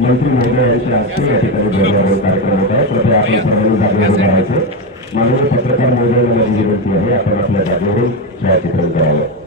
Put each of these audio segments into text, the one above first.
मंत्री महोदय यांच्या हस्ते या ठिकाणी ध्वजारोहण कार्यक्रम होत आहे. कृपया आपण सर्वांनी जागेवर उभं राहायचं. माननीय पत्रकार महोदयांना माझी विनंती आहे आपण आपल्या जागेवरून छायाचित्रण करावं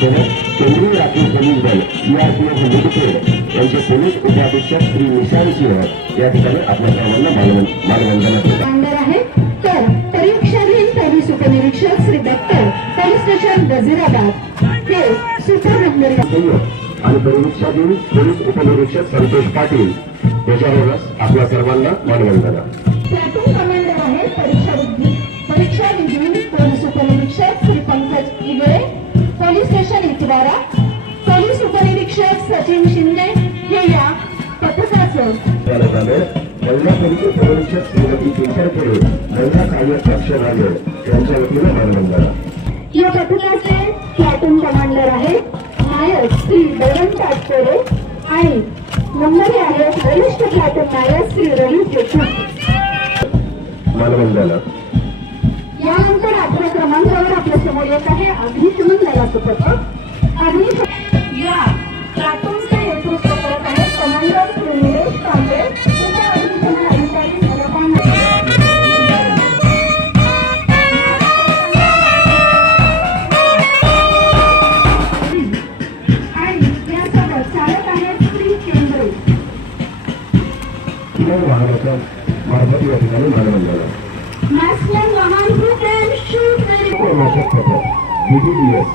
सोबत केंद्रीय राखीव पोलीस दल सीआरपीएफ मुदखेड यांचे पोलीस उपाधीक्षक श्री निशांत सिंह या ठिकाणी आपल्या सर्वांना मानवंदना आहे तर परीक्षाधीन पोलीस उपनिरीक्षक श्री दत्तर पोलीस स्टेशन वजिराबाद हे सुपर आणि परीक्षाधीन पोलीस उपनिरीक्षक संतोष पाटील याच्यावरच आपल्या सर्वांना मानवंदना. त्याला झाले. महिला पोलीस उपनिरीक्षक श्रीमती केशरकडे महिला सहाय्यक कक्ष राजे यांच्या वतीनं मानवंदना. या पथकाचे प्लॅटून कमांडर आहे नायक श्री बळवंत ताटकोरे आणि नंबरी आहे वरिष्ठ प्लॅटून नायक श्री रवी देशमुख मानवंदना. यानंतर आपल्या क्रमांकावर आपल्यासमोर येत आहे अग्निशमन दलाचं पथक. अग्निशमन या प्लॅटूनचे पथक BDDS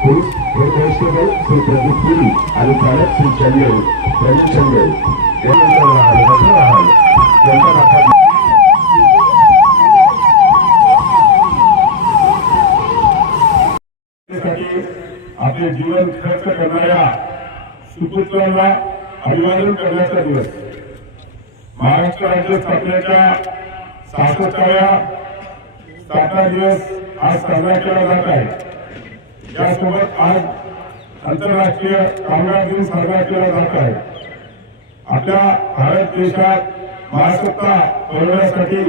police head constable Shri Pradeep Puri आणि चालक श्री चंदेल प्रदीप चंदेल यानंतर वाहन मोठं वाहन यांचा दाखल साठी आपले जीवन खर्च करणाऱ्या सुपुत्रांना अभिवादन करण्याचा दिवस महाराष्ट्र राज्य स्थापनेच्या सहासष्टाव्या स्थापना दिवस आज साजरा केला जात आहे. यासोबत आज आंतरराष्ट्रीय कामगार दिन साजरा केला जात आहे. आपल्या भारत देशात महासत्ता बनवण्यासाठी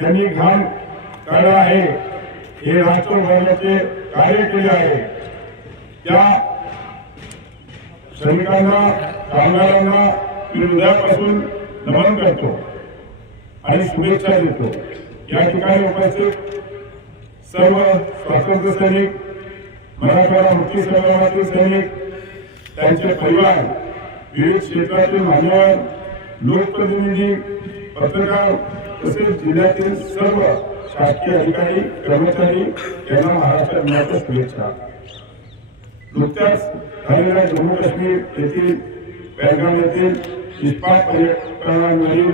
त्यांनी घाम काढला आहे. हे राष्ट्रभराचे कार्य केले आहे. त्या श्रमिकांना कामगारांना मी नमन करतो. आणि शुभेच्छा देतो. या ठिकाणी उपस्थित सर्व स्वातंत्र्य सैनिक मराठवाडा मुक्ती संग्रामातील सैनिक त्यांचे परिवार विविध क्षेत्रातील मान्यवर लोकप्रतिनिधी पत्रकार तसेच जिल्ह्यातील सर्व शासकीय अधिकारी कर्मचारी यांना महाराष्ट्र दिनाच्या शुभेच्छा. नुकत्याच झालेल्या जम्मू काश्मीर येथील बेळगाव येथील निष्पाप पर्यटनांवरील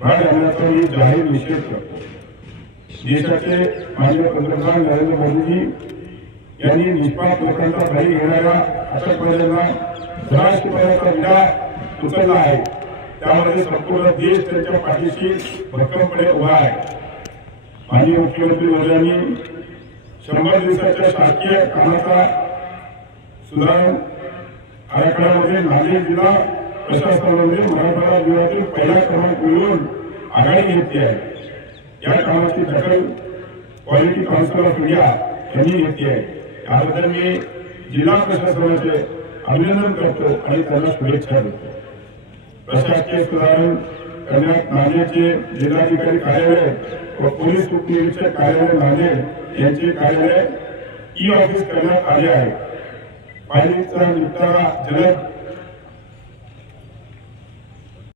भाग घालण्याचा मी जाहीर निषेध करतो. देशाचे माननीय पंतप्रधान नरेंद्र मोदीजी यांनी निष्पाप लोकांचा बळी घेणाऱ्या अशा अटकवाद्यांना राष्ट्रपतीचा विडा उचलला आहे. त्यामध्ये संपूर्ण देश त्यांच्या पाठीशी भक्कमपणे उभा आहे. माननीय मुख्यमंत्री मोदयांनी शंभर दिवसाच्या शासकीय कामाचा सुधारण आराखड्यामध्ये नांदेड जिल्हा प्रशासनामध्ये मराठवाडा विभागातील पहिला क्रमांक मिळवून आघाडी घेतली आहे. या कामाची दखल क्वालिटी काउन्सिल ऑफ इंडिया यांनी घेतली आहे. याबद्दल मी जिल्हा प्रशासनाचे अभिनंदन करतो आणि त्यांना शुभेच्छा देतो. प्रशासकीय सुधारण करण्यात नांदेडचे जिल्हाधिकारी कार्यालय व पोलीस उपनिरीक्षक कार्यालय नांदेड यांचे कार्यालय ई ऑफिस करण्यात आले आहे. फायलींचा निपटारा जलद